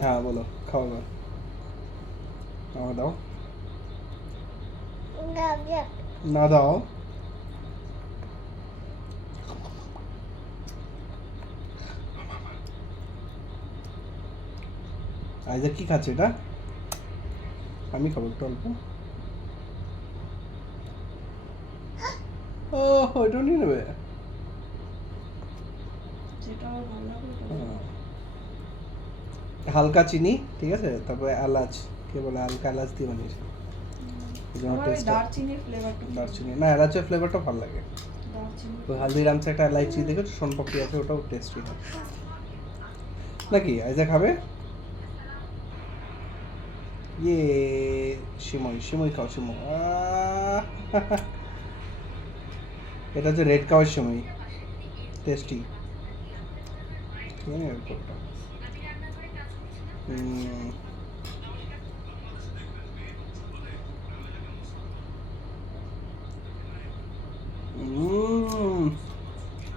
হ্যাঁ বলো, খাওয়া আমাকে দাও। না দাও। আইজাক কি খাচ্ছে এটা? আমি খাবো একটু অল্প। ও ওইটাও নিয়ে নেবে? হালকা চিনি, ঠিক আছে, তারপরে এলাচ, কে বলে হালকা এলাচ দিয়ে বানিয়েছে। দারচিনি না, এলাচের ফ্লেভারটা ভালো লাগে। ওই হালদিরামসে একটা এলাচি দেখেছো, সোনপাপড়ি আছে, ওটাও টেস্টি হয় নাকি? আইজা খাবে? ইয়ে সিমই, সিমই খাও সিমই। এটা হচ্ছে রেড কাওয়ার সিমই, tasty.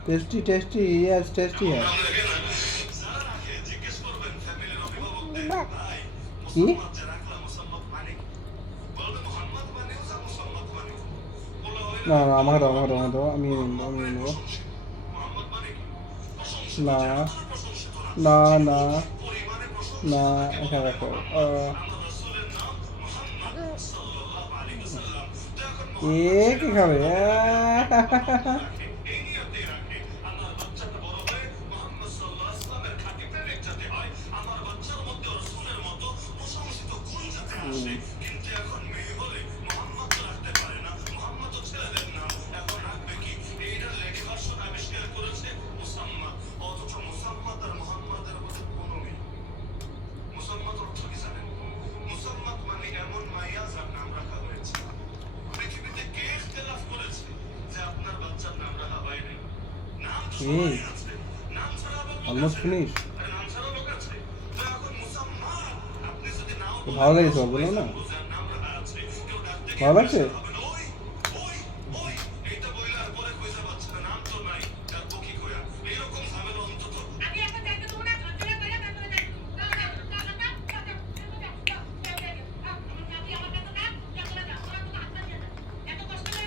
Tasty tasty, yes tasty है। কি? না না, আমাকে দাও, আমাকে দাও, আমাকে দাও, আমি নেব। না না না না, এখানে রাখো। এ কি খাবে? Almost finish. ভালো লেগেছে বললাম না? ভালো লাগছে?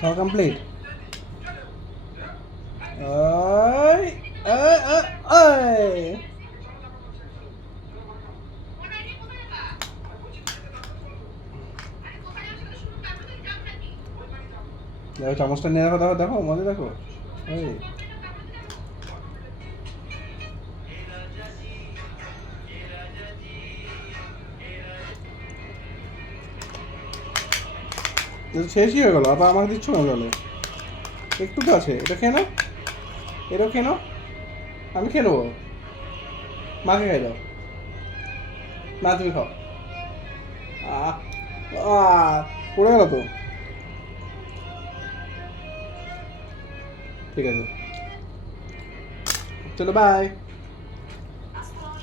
খাওয়া কমপ্লিট? ওই ওই ওই দেখো, চামচটা নিয়ে দেখো, দেখো দেখো, মজা দেখো। এই শেষই হয়ে গেলো, আবার আমাকে দিচ্ছ না গেলো? একটু তো আছে, এটা খেয়ে নাও, এটাও খেয়ে নাও। আমি খেয়ে নেবো, মাকে খাই দাও। না তুমি খাও। পড়ে গেল তো। ঠিক আছে, চলো বাই।